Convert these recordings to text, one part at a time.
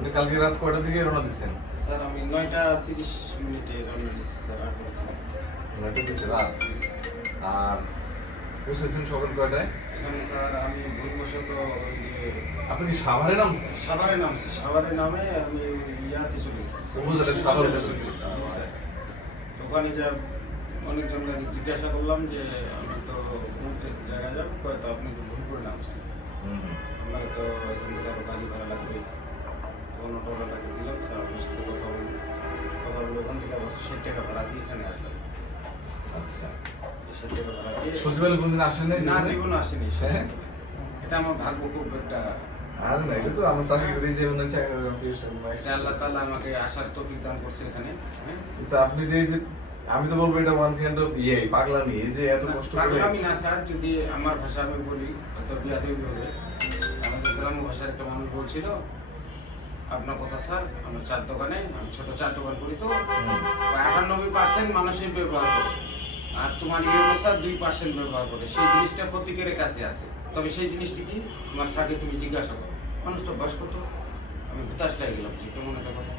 আপনি কালকে রাত কয়টার দিকে রওনা দিচ্ছেন? স্যার আমি নয়টা তিরিশ মিনিটে রওনা দিচ্ছি স্যার আট নয়টা দিচ্ছে রাত? আর পৌঁছেছেন সকাল কয়টায়? এখানে স্যার আমি ভুলবশত আপনি কি সাভারে নামছেন? সাভারে নামছি সাভারে নামে আমি ইয়াতে চলে এসেছি। উপজেলার সাভারে চলে এসেছি, আচ্ছা, স্যার। তো ওখানে যা অনেকজন জিজ্ঞাসা করলাম যে আমি তো কোন জায়গায় যাব কয় তো আপনি ভুল করে নামছেন। আপনাকে তো আরও গাড়ি ভাড়া লাগবে। অন্য দিলাম স্যার আপনার সাথে কথা বলি কথা বলে ওখান থেকে আবার ষাট টাকা ভাড়া দিয়ে এখানে আসলাম আচ্ছা। এই ষাট টাকা ভাড়া দিয়ে সচিবালয় কোনদিন আসেন না জীবনে? জীবন আসেনি হ্যাঁ? এটা আমার ভাগ্য খুব একটা আর না এটা তো আমরা চাকরি করি যে চাকরি আল্লাহ তাআলা আমাকে আসার তৌফিক দান করছে এখানে হ্যাঁ। কিন্তু আপনি যে যে আমি তো বলব এটা ওয়ান কাইন্ড অফ ইয়ে পাগলামি এই যে এত কষ্ট করে পাগলামি না স্যার যদি আমার ভাষা আমি বলি হয়তো বিয়াদবি হবে। আমাদের গ্রাম্য ভাষার একটা মানুষ বলছিল আপনার কথা স্যার আমার চার দোকানে আমি ছোট চার দোকান করি তো। আটানব্বই পার্সেন্ট মানুষের ব্যবহার করে। আর তোমার ইয়ে স্যার দুই পার্সেন্ট ব্যবহার করে। সেই জিনিসটা প্রত্যেকের কাছে আছে। তবে সেই জিনিসটি কি? তোমার স্যারকে তুমি জিজ্ঞাসা করো। মানুষটা বয়স কত আমি হতাশ লাগে গেলাম যে কেমন একটা কথা।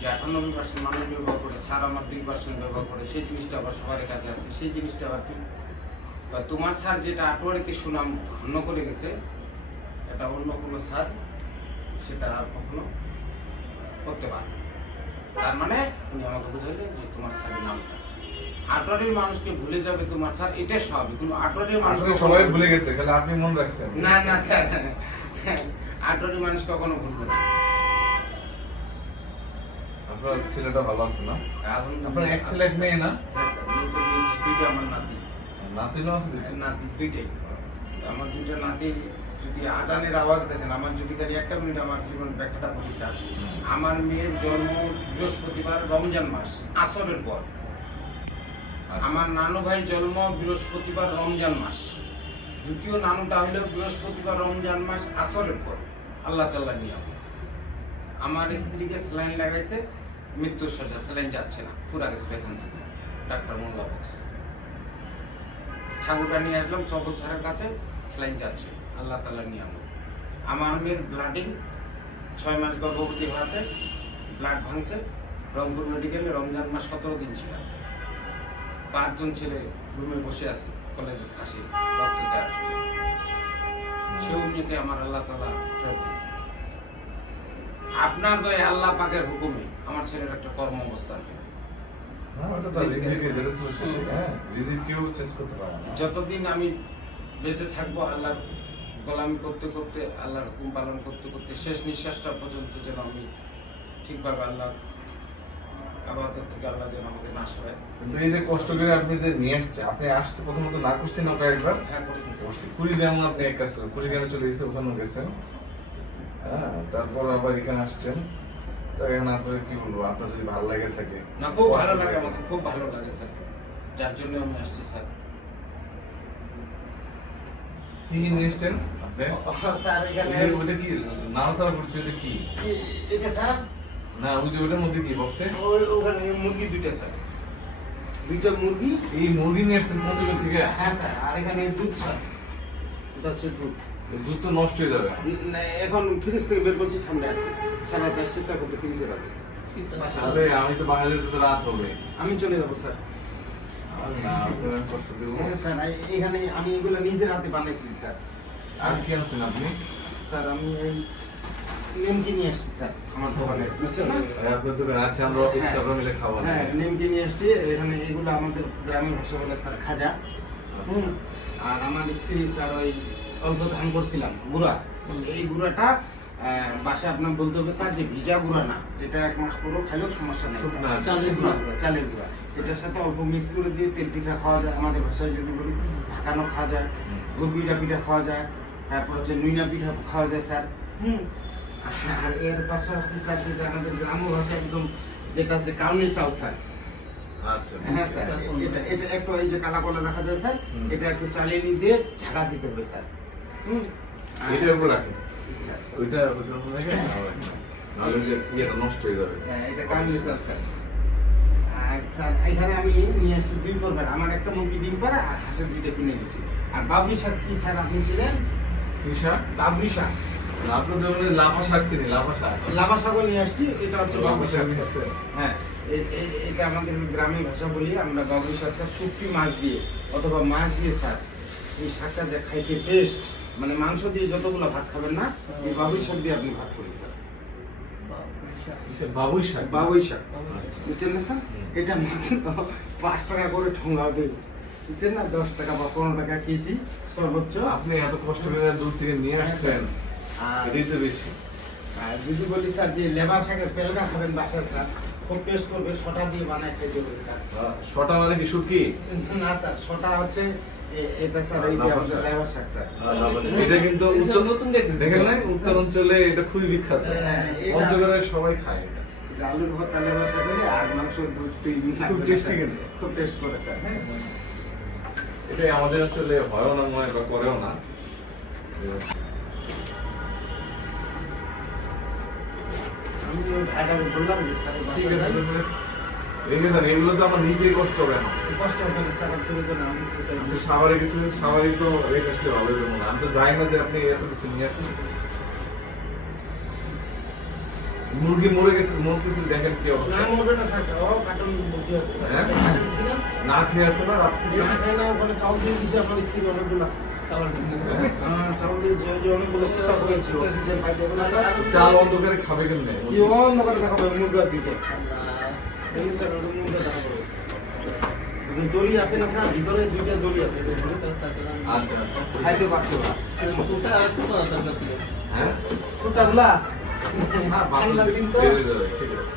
যে আটানব্বই পার্সেন্ট মানুষ ব্যবহার করে স্যার আমার দুই পার্সেন্ট ব্যবহার করে। সেই জিনিসটা আবার সবার কাছে আছে। সেই জিনিসটা আবার কি? বা তোমার স্যার যেটা আটোয়ারিতে সুনাম অন্য করে গেছে এটা অন্য কোনো স্যার? সেটা আর কখনো করতে পারে তার মানে উনি আমাকে বুঝাইলেন যে তোমার স্যারের নামটা। আটোয়ারির মানুষকে ভুলে যাবে তোমার স্যার এটা স্বাভাবিক। কিন্তু আটোয়ারির আসলে সবাই ভুলে গেছে খালি আপনি মনে রাখছেন। না না স্যার। আটোয়ারি মানুষ কখনো ভুলবে না। আপনার ছেলেটা ভালো আছে না? আপনার এক ছেলে এক মেয়ে না? হ্যাঁ স্যার। দুইটা আমার নাতি। দুইটা? নাতি দুইটাই। আমার দুইটা নাতি যদি আজানের আওয়াজ দেখেন আমার যদি খালি একটা মিনিট আমার জীবন ব্যাখ্যাটা বলি স্যার। আমার মেয়ের জন্ম বৃহস্পতিবার রমজান মাস আসরের পর। আচ্ছা। আমার নানু ভাই জন্ম বৃহস্পতিবার রমজান মাস। দ্বিতীয় নানুটা হইল বৃহস্পতিবার রমজান মাস আসরের পর। আল্লাহ তাল্লাহ নিয়ম আমার স্ত্রীকে স্যালাইন লাগাইছে মৃত্যুর সজা স্যালাইন যাচ্ছে না। পুরা গেছে এখান থেকে। ডাক্তার মোল্লা বক্স। ঠাকুরটা নিয়ে আসলাম চকল স্যারের কাছে স্যালাইন যাচ্ছে। আল্লাহ তাল্লাহ নিয়ম আমার মেয়ের ব্লাডিং ছয় মাস গর্ভবতী হওয়াতে ব্লাড ভাঙছে। রংপুর মেডিকেলে রমজান মাস সতেরো দিন ছিল। পাঁচজন ছেলে রুমে বসে আছে কলেজে আসি রক্ত দেওয়ার জন্য। সেও মেয়েকে আমার আল্লাহ তালা আপনার দয়ে আল্লাহ পাকের হুকুমে আমার ছেলের একটা কর্ম অবস্থান হ্যাঁ, হ্যাঁ। যতদিন আমি বেঁচে থাকব আল্লাহর গোলামি করতে করতে আল্লাহর হুকুম পালন করতে করতে শেষ নিঃশ্বাসটা পর্যন্ত যেন আমি ঠিকভাবে আল্লাহ আবাদত থেকে আল্লাহ যেন আমাকে না সরায়। কিন্তু এই যে কষ্ট করে আপনি যে নিয়ে আসছে আপনি আসতে প্রথমত না করছেন আমরা একবার? হ্যাঁ করছি। স্যার। করছি। কুড়িগ্রাম আপনি এক কাজ করেন কুড়িগ্রামে চলে গেছে ওখানেও গেছেন। হ্যাঁ তারপর আবার এখানে আসছেন। তো এখন আপনার কি বলব আপনার যদি ভালো লাগে থাকে। না খুব ভালো লাগে আমাকে খুব ভালো লাগে স্যার। যার জন্য আমি আসছি স্যার। কি কি আপনি? স্যার এখানে ওটা কি? নাড়াচাড়া করছে কি? এটা স্যার? না ওই যে ওটার মধ্যে কি বক্সে? ওই ওখানে মুরগি দুইটা স্যার। দুইটা মুরগি? এই মুরগি নিয়ে এসছেন পঞ্চগড় থেকে? হ্যাঁ স্যার আর এখানে দুধ স্যার। এটা হচ্ছে দুধ। দুধ তো নষ্ট হয়ে যাবে। না, এখন ফ্রিজ থেকে বের করছি ঠান্ডা আছে। সারা ফ্রিজে রাখছে। আমি তো বাইরে যেতে তো রাত হবে। আমি চলে যাব স্যার। স্যার এখানে আমি এগুলো নিজের হাতে বানাইছি স্যার। আর কি আনছেন আপনি? স্যার আমি এই নেমকি নিয়ে আসছি স্যার আমার দোকানে। বুঝছেন আপনার দোকান আছে আমরা অফিস হ্যাঁ। কাপড় মিলে খাব। হ্যাঁ নেমকি নিয়ে আসছি। এখানে এগুলো আমাদের গ্রামের ভাষা বলে স্যার খাজা। হুম। আর আমার স্ত্রী স্যার ওই অল্প ধান করছিলাম গুড়া। এই গুড়াটা বাসায় আপনার বলতে হবে স্যার যে ভিজা গুড়া না এটা এক মাস পরেও খাইলেও সমস্যা নেই। চালের গুঁড়া চালের গুঁড়া। এটার সাথে অল্প মিক্স করে দিয়ে তেল পিঠা খাওয়া যায় আমাদের ভাষায় যদি বলি ঢাকানো খাওয়া যায়। গুড় পিঠা পিঠা খাওয়া যায় তারপর হচ্ছে নুইনা পিঠা খাওয়া যায় স্যার। হুম। আর এর পাশাপাশি স্যার যেটা আমাদের গ্রাম্য ভাষায় একদম যেটা হচ্ছে কাউনের চাল স্যার। আচ্ছা হ্যাঁ স্যার এটা এটা একটু এই যে কালা কলা দেখা যায় স্যার এটা একটু চালিয়ে নিয়ে দিয়ে ঝাঁকা দিতে হবে স্যার। হুম। এটার উপর রাখেন। স্যার ওইটা ওইটার উপর নাহলে যে ইয়েটা নষ্ট হয়ে যাবে। হ্যাঁ, এটা কাউনের স্যার আর স্যার এখানে আমি নিয়ে আসছি দুই প্রকার আমার একটা মুরগি ডিম পাড়া আর হাঁসের দুইটা কিনে নিয়েছি আর বাবরি শাক কি স্যার আপনি ছিলেন? কিসা বাবরি শাক। না, আপনার লাফা শাক চিনি, লাফা শাক। লাভা শাকও নিয়ে আসছি এটা হচ্ছে বাবুই শাক? হ্যাঁ এটা আমাদের গ্রামীণ ভাষা বলি আমরা বাবুই শাক স্যার শুটকি মাছ দিয়ে অথবা মাছ দিয়ে স্যার এই শাকটা যে খাইতে টেস্ট মানে মাংস দিয়ে যতগুলো ভাত খাবেন না এই বাবুই শাক দিয়ে আপনি ভাত করেন স্যার? বাবুই শাক? বাবুই শাক। বুঝছেন না স্যার? এটা পাঁচ টাকা করে ঠোঙ্গাও দেয়। বুঝছেন না? দশ টাকা বা পনেরো টাকা কেজি সর্বোচ্চ। আপনি এত কষ্ট করে দূর থেকে নিয়ে আসছেন। আর এটাই বেশি। আর যদি বলি স্যার যে লেবার শাকের পেলকা খাবেন বাসায় স্যার খুব টেস্ট করবে। ছটা দিয়ে বানায় খেতে হবে স্যার। শটা মানে কি না স্যার ছটা হচ্ছে এটা স্যার এই যে আমাদের লেবার শাক স্যার। এটা কিন্তু উত্তর নতুন দেখেন নাই? উত্তর অঞ্চলে এটা খুবই বিখ্যাত। হ্যাঁ, সবাই খায় এটা। আলুর ভর্তা লেবার শাক হলে আর মাংস খুব tasty কিন্তু। খুব টেস্ট করে স্যার। হ্যাঁ। এটাই আমাদের অঞ্চলে হয়ও না মনে বা করেও না। আমি ওই বললাম ঠিক আছে এগুলো তো আমার নিজেই কষ্ট হবে না। কষ্ট হবে স্যার আপনি প্রয়োজন আমি আপনি সাভারে গেছিলেন সাভারে তো রেখে আসলে হবে আমি তো যাই না যে আপনি এত কিছু নিয়ে আসছেন। মুরগি মরে গেছে মরতেছেন দেখেন কি না অবস্থা না স্যার ও কার্টুন মুরগি আছে। হ্যাঁ? ছিল? না খেয়ে আছে না রাত না খাই না ওখানে চাউল দিয়ে দিয়েছে আমার স্ত্রী অনেকগুলো। চাউল হ্যাঁ, চাউল দিয়েছে ওই যে অনেকগুলো চাল অন্ধকারে খাবে কেমনে? কি অন্ধকারে দেখাবো মুরগা দিতে? দড়ি আছে না স্যার? ভিতরে দুইটা দড়ি আছে। আচ্ছা আচ্ছা। খাইতে পারছে ওরা হ্যাঁ? হ্যাঁ ঠান্ডার দিন তো। বেড়ে যাবে ঠিক আছে।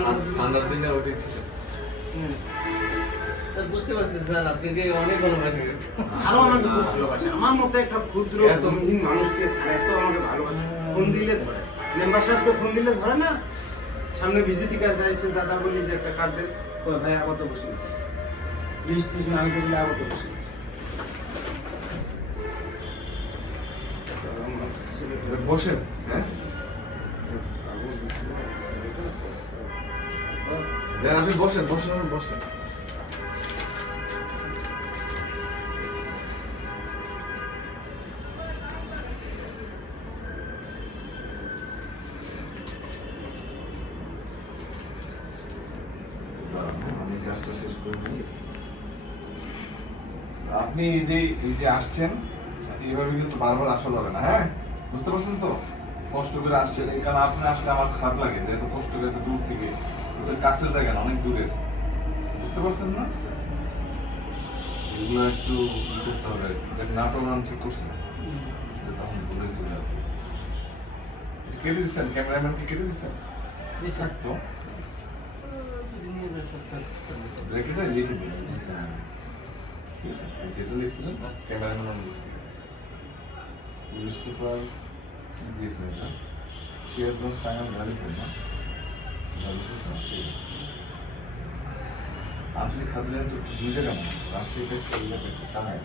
আর ঠান্ডার দিনে ওটাই ঠিক হুম। বুঝতে পারছি স্যার আপনাকে অনেক ভালোবাসি। স্যারও আমাকে খুব ভালোবাসে। আমার মতো একটা ক্ষুদ্র মানুষকে স্যার এত আমাকে ভালোবাসে। ফোন দিলে ধরে। মেম্বার সাহেবকে ফোন দিলে ধরে না? সামনে ভিজিটি কাজ যাচ্ছে দাদা বলি যে একটা কার্ড দেন কয় ভাই আগত বসে গেছে লিস্ট টিস্ট না হইতে বলে আগত বসে গেছে বসেন হ্যাঁ আপনি বসেন বসেন বসেন। আপনি যে এই যে আসছেন এইভাবে কিন্তু বারবার আসা যাবে না হ্যাঁ? বুঝতে পারছেন তো? কষ্ট করে আসছেন এই কারণ আপনি আসলে আমার খারাপ লাগে যে এত কষ্ট করে এত দূর থেকে কাছের জায়গা না অনেক দূরের। বুঝতে পারছেন না? এগুলো একটু করতে হবে। দেখ না প্রোগ্রাম ঠিক করছেন এটা তখন বলেছিল কেটে দিচ্ছেন? ক্যামেরাম্যানকে কেটে দিচ্ছেন? তো। ব্রেকেটা লিখে দিন ঠিক আছে যেটা লিখছিলেন ক্যামেরাম্যান আমি লিখে দিই পুলিশ সুপার কি দিয়েছেন এটা সিরাজগঞ্জ টাঙ্গাল গাজীপুর না গাজীপুর না, ঠিক আছে আঞ্চলিক খাদ্য নিয়ন্ত্রণ তো দুই জায়গা না রাজশাহী পেয়েছে ওইটা পেয়েছে টাঙ্গাইল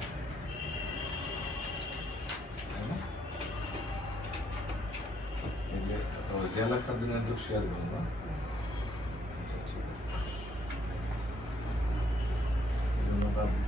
তাই না? এই যে ও, জেলা খাদ্য নিয়ন্ত্রক সিরাজগঞ্জ না আচ্ছা ঠিক আছে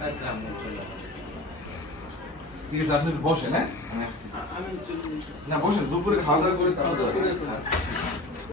গ্রাম ঠিক আছে আপনি বসেন হ্যাঁ আমি। না বসেন দুপুরে খাওয়া দাওয়া করে তারপর।